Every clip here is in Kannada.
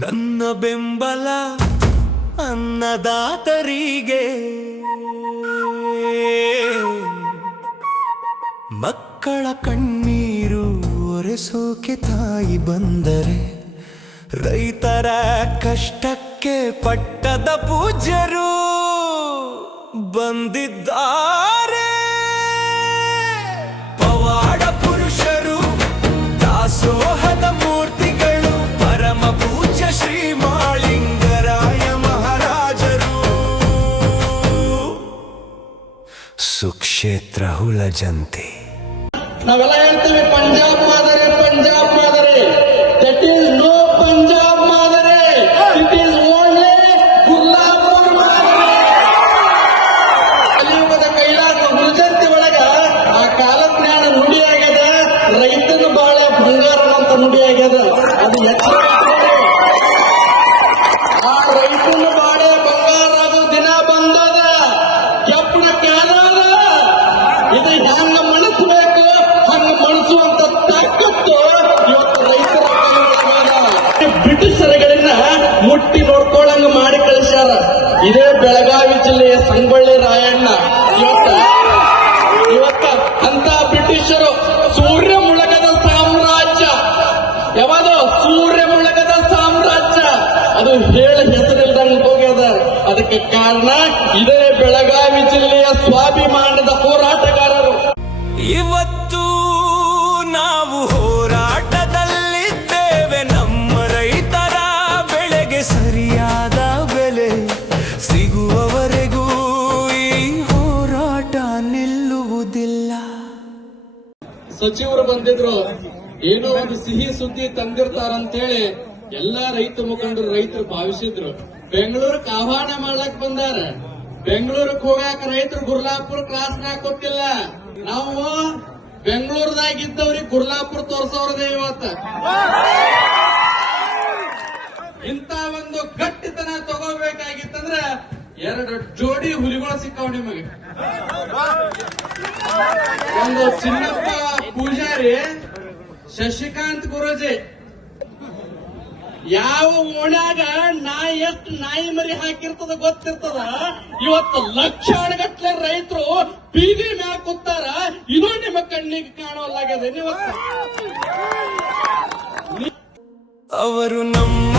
ನನ್ನ ಬೆಂಬಲ ಅನ್ನದಾತರಿಗೆ. ಮಕ್ಕಳ ಕಣ್ಣೀರು ಒರೆಸೋಕೆ ತಾಯಿ ಬಂದರೆ ರೈತರ ಕಷ್ಟಕ್ಕೆ ಪಟ್ಟದ ಪೂಜ್ಯರು ಬಂದಿದ್ದಾರೆ. ಸುಕ್ಷೇತ್ರ ಹುಲಜಂತಿ ನಾವೆಲ್ಲ ಹೇಳ್ತೀವಿ ಪಂಜಾಬ್ ಮಾದರಿ ಪಂಜಾಬ್ ಮಾದರಿ ದಟ್ ಈಸ್ ನೋ ಪಂಜಾಬ್ ಬ್ರಿಟಿಷರುಗಳನ್ನ ಮುಟ್ಟಿ ನೋಡ್ಕೊಳ್ಳಂಗ ಮಾಡಿ ಕಳಿಸ್ಯಾರ. ಇದೇ ಬೆಳಗಾವಿ ಜಿಲ್ಲೆಯ ಸಂಗೊಳ್ಳಿ ರಾಯಣ್ಣ. ಇವತ್ತ ಇವತ್ತ ಅಂತ ಬ್ರಿಟಿಷರು ಸೂರ್ಯ ಮುಳಗದ ಸಾಮ್ರಾಜ್ಯ. ಯಾವಾಗ ಸೂರ್ಯ ಮುಳಗದ ಸಾಮ್ರಾಜ್ಯ. ಅದು ಹೇಳ ಹೆಸರಿಲ್ದಂಗೆ ಹೋಗ್ಯದ. ಅದಕ್ಕೆ ಕಾರಣ ಇದೇ ಬೆಳಗಾವಿ ಸಚಿವರು ಬಂದಿದ್ರು, ಏನೋ ಒಂದು ಸಿಹಿ ಸುದ್ದಿ ತಂದಿರ್ತಾರಂತೇಳಿ ಎಲ್ಲಾ ರೈತ ಮುಖಂಡರು, ರೈತರು ಭಾವಿಸಿದ್ರು. ಬೆಂಗಳೂರಕ್ಕೆ ಆಹ್ವಾನ ಮಾಡ್ಲಕ್ ಬಂದಾರ. ಬೆಂಗಳೂರಿಗೆ ಹೋಗಾಕ ರೈತರು ಗುರ್ಲಾಪುರ್ ಕ್ರಾಸ್ನಾಗ ಗೊತ್ತಿಲ್ಲ ನಾವು ಬೆಂಗಳೂರದಾಗಿದ್ದವ್ರಿಗೆ ಗುರ್ಲಾಪುರ ತೋರ್ಸೋರ್ದೆ ಇವತ್ತ. ಇಂತ ಒಂದು ಗಟ್ಟಿತನ ತಗೋಬೇಕಾಗಿತ್ತಂದ್ರ ಎರಡು ಜೋಡಿ ಹುಲಿಗಳು ಸಿಕ್ಕಾವ ನಿಮಗೆ. ಒಂದು ಚಿನ್ನಪ್ಪ ಪೂಜಾರಿ, ಶಶಿಕಾಂತ್ ಗುರುಜಿ. ಯಾವ ಓಣ್ಯಾಗ ನಾಯಿ ಎಷ್ಟು ನಾಯಿ ಮರಿ ಹಾಕಿರ್ತದ ಗೊತ್ತಿರ್ತದ? ಇವತ್ತು ಲಕ್ಷಾನುಗಟ್ಲೆ ರೈತರು ಬೀದಿ ಮ್ಯಾಲ ಕೂತಾರ. ಇದು ನಿಮ್ಮ ಕಣ್ಣಿಗೆ ಕಾಣೋಲ್ಲಾಗದೆ ಇವತ್ತು ಅವರು ನಮ್ಮ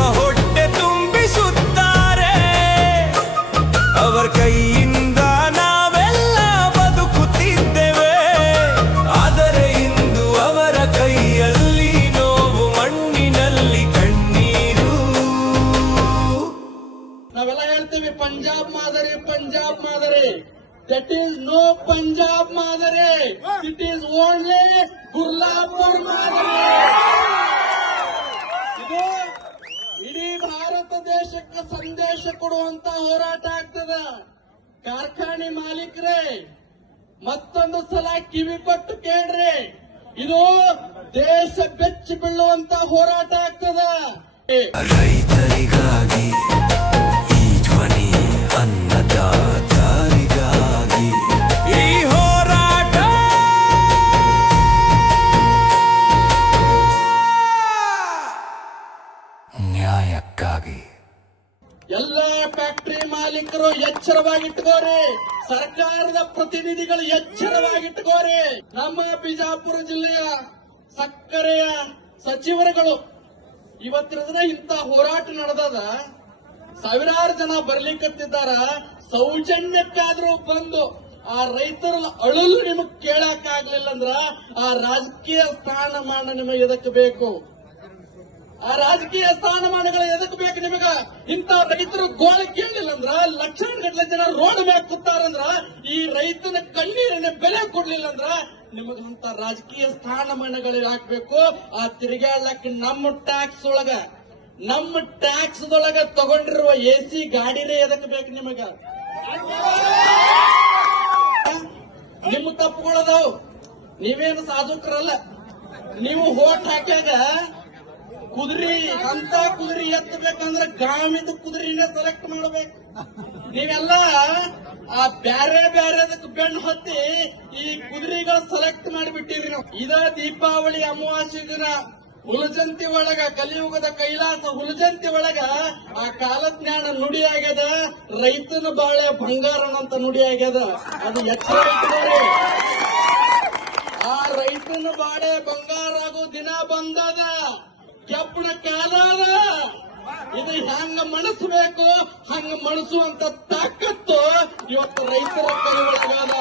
ಪಂಜಾಬ್ ಮಾದರಿ ಪಂಜಾಬ್ ಮಾದರಿ. ದಟ್ ಈಸ್ ನೋ ಪಂಜಾಬ್ ಮಾದರಿ. ಇಟ್ ಈಸ್ ಓನ್ಲಿ ಗುರ್ಲಾಪುರ್ ಮಾದರಿ. ಇದು ಇಡೀ ಭಾರತ ದೇಶಕ್ಕೆ ಸಂದೇಶ ಕೊಡುವಂತ ಹೋರಾಟ ಆಗ್ತದ. ಕಾರ್ಖಾನೆ ಮಾಲೀಕರೇ, ಮತ್ತೊಂದು ಸಲ ಕಿವಿ ಕೊಟ್ಟು ಕೇಳ್ರಿ. ಇದು ದೇಶ ಬೆಚ್ಚಿ ಬೀಳುವಂತ ಹೋರಾಟ ಆಗ್ತದ. ರೈತರಿಗಾಗಿ ಎಲ್ಲ ಫ್ಯಾಕ್ಟರಿ ಮಾಲೀಕರು ಎಚ್ಚರವಾಗಿಟ್ಕೋರಿ. ಸರ್ಕಾರದ ಪ್ರತಿನಿಧಿಗಳು ಎಚ್ಚರವಾಗಿಟ್ಕೋರಿ. ನಮ್ಮ ಬಿಜಾಪುರ ಜಿಲ್ಲೆಯ ಸಕ್ಕರೆಯ ಸಚಿವರುಗಳು, ಇವತ್ತಿನ ದಿನ ಇಂತ ಹೋರಾಟ ನಡೆದದ. ಸಾವಿರಾರು ಜನ ಬರ್ಲಿಕ್ಕತ್ತಿದ್ದಾರ ಸೌಜನ್ಯಕ್ಕಾದ್ರೂ ಬಂದು ಆ ರೈತರ ಅಳಲು ನಿಮಗ್ ಕೇಳಕ್ ಆಗ್ಲಿಲ್ಲ ಅಂದ್ರ ಆ ರಾಜಕೀಯ ಸ್ಥಾನಮಾನ ನಿಮಗೆ ಇದಕ್ಕೆ ಬೇಕು? ಆ ರಾಜಕೀಯ ಸ್ಥಾನಮಾನಗಳು ಎದಕ್ ಬೇಕು ನಿಮಗ? ಇಂತ ರೈತರು ಗೋಳ ಕೇಳಿಲ್ಲ ಅಂದ್ರ ಲಕ್ಷಾನುಗಟ್ಟಲೆ ಜನ ರೋಡ್ ಮ್ಯಾಗ ಕೂತಾರಂದ್ರ, ಈ ರೈತನ ಕಣ್ಣೀರಿನ ಬೆಲೆ ಕೊಡ್ಲಿಲ್ಲ ಅಂದ್ರ ನಿಮಗಂತ ರಾಜಕೀಯ ಸ್ಥಾನಮಾನಗಳು ಹಾಕ್ಬೇಕು. ಆ ತಿರುಗಾಡ್ಲಕ್ಕೆ ನಮ್ಮ ಟ್ಯಾಕ್ಸ್ ಒಳಗ, ನಮ್ಮ ಟ್ಯಾಕ್ಸ್ ಒಳಗ ತಗೊಂಡಿರುವ ಎ ಸಿ ಗಾಡಿನೇ ಎದಕ್ ಬೇಕು ನಿಮಗ? ನಿಮ್ಮ ತಪ್ಪುಗಳದಾವ್. ನೀವೇನು ಸಾಧುಕರಲ್ಲ. ನೀವು ಹೋಟ್ ಹಾಕ್ಯಾಗ ಕುದುರೆ ಅಂತ ಕುದುರೆ ಎತ್ತಬೇಕಂದ್ರೆ ಗ್ರಾಮೀಣ ಕುದುರೆನೇ ಸೆಲೆಕ್ಟ್ ಮಾಡಬೇಕು. ನೀವೆಲ್ಲ ಆ ಬ್ಯಾರೆ ಬ್ಯಾರೆದಕ್ಕೆ ಬೆನ್ನು ಹತ್ತಿ ಈ ಕುದುರೆಗಳು ಸೆಲೆಕ್ಟ್ ಮಾಡಿಬಿಟ್ಟಿರಿ ನಾವು. ಇದ ದೀಪಾವಳಿ ಅಮಾವಾಸ್ಯ ದಿನ. ಹುಲಜಂತಿ ಒಳಗ, ಕಲಿಯುಗದ ಕೈಲಾಸ ಹುಲಜಂತಿ ಒಳಗ ಆ ಕಾಲಜ್ಞಾನ ನುಡಿ ಆಗ್ಯದ, ರೈತನ ಬಾಳೆ ಬಂಗಾರನಂತ ನುಡಿ ಆಗ್ಯದ. ಅದು ಎಚ್ಚರ ಆ ರೈತನ ಬಾಳೆ ಬಂಗಾರ ಆಗೋ ದಿನ ಬಂದದ. ಕೆಪ್ಪಣ ಕಾಲ ಇದು ಹೆಂಗ ಮಣಸ್ಬೇಕು ಹಂಗ ಮಣಸುವಂತ ತಾಕತ್ತು ಇವತ್ತು ರೈತರ ಕೈಗೊಳಗಾದ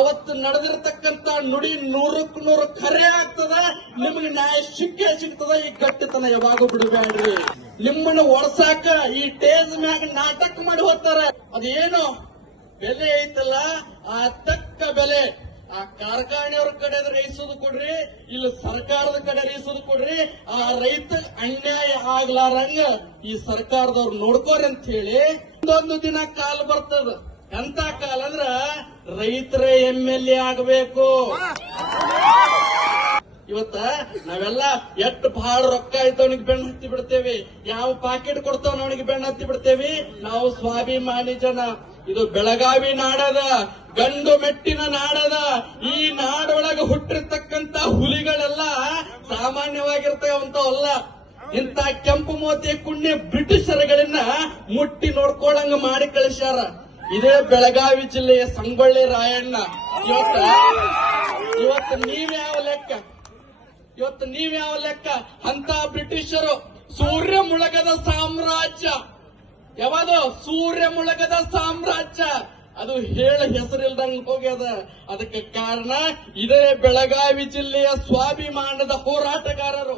ಅವತ್ತು ನಡೆದಿರತಕ್ಕಂತ ನುಡಿ ನೂರಕ್ ನೂರು ಖರೆ ಆಗ್ತದ. ನಿಮಗೆ ನ್ಯಾಯ ಸಿಕ್ಕೇ ಸಿಗ್ತದ. ಈ ಗಟ್ಟಿತನ ಯಾವಾಗೂ ಬಿಡಬೇಡ್ರಿ. ನಿಮ್ಮನ್ನ ಒಡ್ಸಾಕ ಈ ಟೇಜ್ ಮ್ಯಾಗ ನಾಟಕ ಮಾಡಿ ಹೋಗ್ತಾರ. ಅದೇನು? ಬೆಲೆ ಐತಲ್ಲ, ಆ ತಕ್ಕ ಬೆಲೆ. ಆ ಕಾರ್ಖಾನೆಯವ್ರ ಕಡೆ ರೈಸೋದು ಕೊಡ್ರಿ, ಇಲ್ಲ ಸರ್ಕಾರದ ಕಡೆ ರೈಸೋದು ಕೊಡ್ರಿ, ಆ ರೈತ ಅನ್ಯಾಯ ಆಗ್ಲಾರಂಗ ಈ ಸರ್ಕಾರದವ್ರು ನೋಡ್ಕೋರಿ ಅಂತ ಹೇಳಿ ಒಂದೊಂದು ದಿನ ಕಾಲ ಬರ್ತದ. ಎಂತ ಕಾಲ ಅಂದ್ರ ರೈತರೇ ಎಂ ಎಲ್ ಎ ಆಗಬೇಕು. ಇವತ್ತ ನಾವೆಲ್ಲ ಎಷ್ಟು ಬಹಳ ರೊಕ್ಕ ಇದ್ದವನಿಗೆ ಬೆಣ್ಣ ಹತ್ತಿ ಬಿಡ್ತೇವಿ. ಯಾವ ಪಾಕೆಟ್ ಕೊಡ್ತಾವ ಅವನಿಗೆ ಬೆಣ್ಣ ಹತ್ತಿ ಬಿಡ್ತೇವಿ. ನಾವು ಸ್ವಾಭಿಮಾನಿ ಜನ. ಇದು ಬೆಳಗಾವಿ ನಾಡದ, ಗಂಡು ಮೆಟ್ಟಿನ ನಾಡದ, ಈ ನಾಡೊಳಗೆ ಹುಟ್ಟಿರ್ತಕ್ಕಂತ ಹುಲಿಗಳೆಲ್ಲ ಸಾಮಾನ್ಯವಾಗಿರ್ತವಂತವಲ್ಲ ಇಂತ ಕೆಂಪು ಮೋತಿ ಕುಣ್ಣೆ ಬ್ರಿಟಿಷರುಗಳನ್ನ ಮುಟ್ಟಿ ನೋಡ್ಕೊಳಂಗ ಮಾಡಿ ಕಳಿಸ್ಯಾರ. ಇದೇ ಬೆಳಗಾವಿ ಜಿಲ್ಲೆಯ ಸಂಗೊಳ್ಳಿ ರಾಯಣ್ಣ. ಇವತ್ತು ಇವತ್ತು ನೀವ್ಯಾವ ಲೆಕ್ಕ? ಇವತ್ತು ನೀವ್ಯಾವ ಲೆಕ್ಕ? ಅಂತ ಬ್ರಿಟಿಷರು ಸೂರ್ಯ ಮುಳಗದ ಸಾಮ್ರಾಜ್ಯ. ಯಾವುದು ಸೂರ್ಯ ಮುಳಗದ ಸಾಮ್ರಾಜ್ಯ. ಅದು ಹೇಳ ಹೆಸರಿಲ್ದಂಗ್ ಹೋಗ್ಯದ. ಅದಕ್ಕೆ ಕಾರಣ ಇದೇ ಬೆಳಗಾವಿ ಜಿಲ್ಲೆಯ ಸ್ವಾಭಿಮಾನದ ಹೋರಾಟಗಾರರು.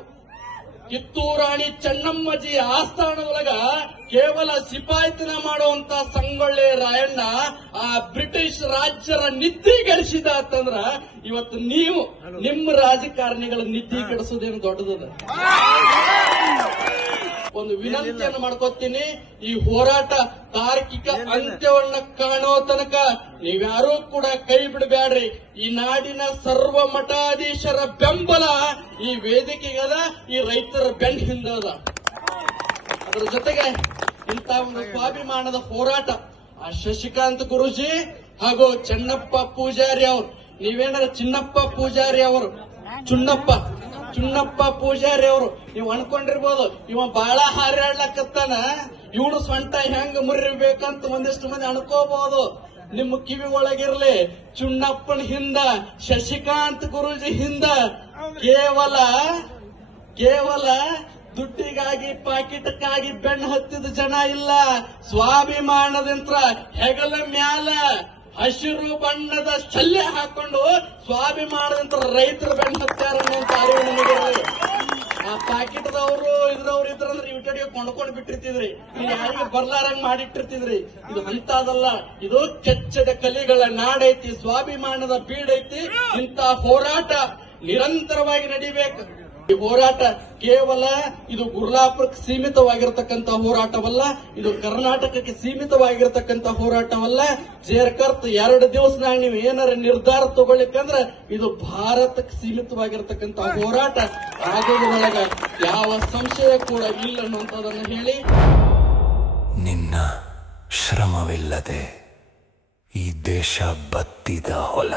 ಕಿತ್ತೂರಾಣಿ ಚೆನ್ನಮ್ಮಜಿ ಆಸ್ಥಾನದೊಳಗ ಕೇವಲ ಸಿಪಾಯಿತನ ಮಾಡುವಂತ ಸಂಗೊಳ್ಳಿ ರಾಯಣ್ಣ ಆ ಬ್ರಿಟಿಷ್ ರಾಜ್ಯರ ನಿದ್ದಿಗೆಡಿಸಿದ ಅಂತಂದ್ರ ಇವತ್ತು ನೀವು ನಿಮ್ಮ ರಾಜಕಾರಣಿಗಳ ನಿದ್ದೆ ಕೆಡಿಸೋದೇನು ದೊಡ್ಡದದ? ಒಂದು ವಿನಂತಿಯನ್ನು ಮಾಡ್ಕೋತೀನಿ ಈ ಹೋರಾಟ ತಾರ್ಕಿಕ ಅಂತ್ಯವನ್ನ ಕಾಣೋ ತನಕ ನೀವ್ಯಾರೂ ಕೂಡ ಕೈ ಬಿಡಬೇಡ್ರಿ. ಈ ನಾಡಿನ ಸರ್ವ ಮಠಾಧೀಶರ ಬೆಂಬಲ ಈ ವೇದಿಕೆಗದ ಈ ರೈತರ ಬೆನ್ ಹಿಂದದ ಅದರ ಜೊತೆಗೆ ಇಂಥ ಒಂದು ಸ್ವಾಭಿಮಾನದ ಹೋರಾಟ. ಆ ಶಶಿಕಾಂತ್ ಗುರುಜಿ ಹಾಗೂ ಚೆನ್ನಪ್ಪ ಪೂಜಾರಿ ಅವರು. ನೀವೇನಾರ ಚಿನ್ನಪ್ಪ ಪೂಜಾರಿ ಅವರು? ಚುನ್ನಪ್ಪ. ಚುನ್ನಪ್ಪ ಪೂಜಾರಿ ಅವರು. ನೀವು ಅನ್ಕೊಂಡಿರ್ಬೋದು, ಇವ ಬಾಳ ಹಾರಾಡ್ಲಕತ್ತಾನ ಇವನು ಸ್ವಂತ ಹೆಂಗ್ ಮುರಿಬೇಕಂತ ಒಂದಿಷ್ಟು ಮಂದಿ ಅನ್ಕೋಬಹುದು ನಿಮ್ಮ ಕಿವಿ ಒಳಗಿರ್ಲಿ, ಚುಣ್ಣಪ್ಪನ ಹಿಂದ, ಶಶಿಕಾಂತ್ ಗುರುಜಿ ಹಿಂದ, ಕೇವಲ ಕೇವಲ ದುಡ್ಡಿಗಾಗಿ, ಪಾಕಿಟಕ್ಕಾಗಿ ಬೆನ್ನು ಹತ್ತಿದ ಜನ ಇಲ್ಲ. ಸ್ವಾಭಿಮಾನದಿಂತ್ರ ಹೆಗಲ ಮ್ಯಾಲ. ಹಸಿರು ಬಣ್ಣದ ಚಲ್ಲೆ ಹಾಕೊಂಡು ಸ್ವಾಭಿಮಾನದಂತ ರೈತರ ಹತ್ಯಾರ ಅನ್ನುವಂತ ಅರಿವು ಆ ಪಾಕಿಟ್ದವರು, ಇದ್ರವ್ರು ಇದ್ರಂದ್ರೆ ಇವಿಟಡಿಗೆ ಕೊಂಡ್ಕೊಂಡು ಬಿಟ್ಟಿರ್ತಿದ್ರಿ. ಯಾರಿಗೆ ಬರ್ಲಾರಂಗ್ ಮಾಡಿಟ್ಟಿರ್ತಿದ್ರಿ. ಇದು ಅಂತದಲ್ಲ ಇದು ಕೆಚ್ಚದ ಕಲಿಗಳ ನಾಡೈತಿ, ಸ್ವಾಭಿಮಾನದ ಬೀಡೈತಿ ಇಂತ ಹೋರಾಟ ನಿರಂತರವಾಗಿ ನಡಿಬೇಕು. ಈ ಹೋರಾಟ ಕೇವಲ ಇದು ಗುರ್ಲಾಪುರಕ್ಕೆ ಸೀಮಿತವಾಗಿರ್ತಕ್ಕಂಥ ಹೋರಾಟವಲ್ಲ, ಇದು ಕರ್ನಾಟಕಕ್ಕೆ ಸೀಮಿತವಾಗಿರ್ತಕ್ಕಂಥ ಹೋರಾಟವಲ್ಲ. ಜೇರ್ಕರ್ತ್ ಎರಡು ದಿವಸ ನೀವು ಏನಾರ ನಿರ್ಧಾರ ತಗೊಳ್ಳಿಕ್ಕಂದ್ರ ಇದು ಭಾರತಕ್ಕೆ ಸೀಮಿತವಾಗಿರತಕ್ಕಂತಹ ಹೋರಾಟ. ಆಗೋದ್ರೊಳಗ ಯಾವ ಸಂಶಯ ಕೂಡ ಇಲ್ಲ ಅನ್ನುವಂಥದ್ದನ್ನು ಹೇಳಿ. ನಿನ್ನ ಶ್ರಮವಿಲ್ಲದೆ ಈ ದೇಶ ಬತ್ತಿದ ಹೊಲ.